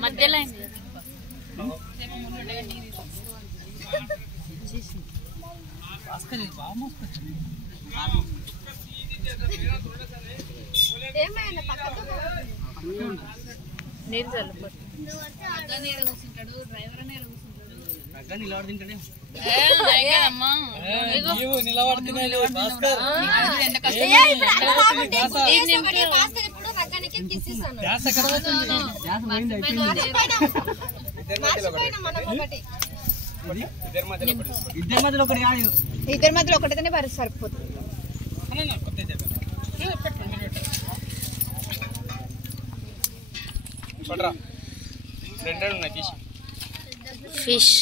మధ్యలో నీరు చల్లిపోతుంది డ్రైవర్ అనే ఇద్దరి మధ్యలో ఒకటితోనే పరిస్థితి సరిపోతుంది. ఫిష్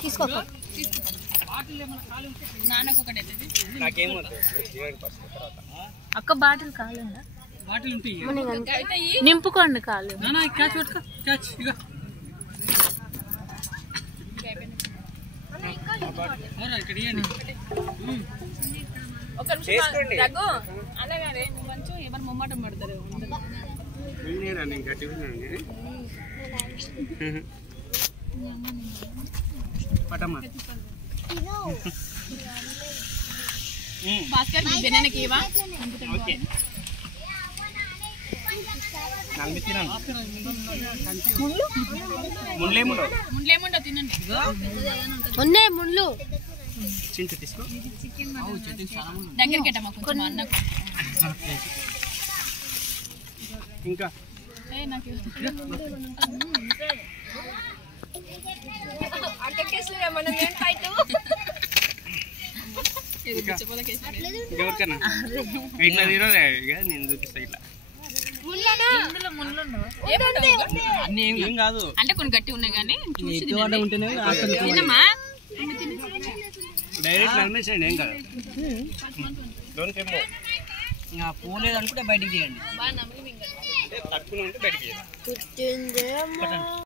తీసుకో అక్క బాటిల్ కాలేదా నింపుకోండి కాలు అలాగే కొంచెం ఎవరు మొమ్మటం పడతారు భాస్కర్ బిర్యానీకి ఇవా ముండ్లేముండో తినండి ఉన్నాయి ముళ్ళు దగ్గరికి కొంచెం అన్నకు ఇంకా ఎవరికన్నా ఇట్లా తినలే నేను చూపిస్తా ఇట్లా ఏం కాదు అంటే కొన్ని గట్టి ఉన్నాయి కానీ డైరెక్ట్ నమ్మేసేయండి ఏం కాదు పోలేదు అనుకుంటే బయటికి తీయండి బాగా నమ్మకం తక్కువ ఉంటే బయటికి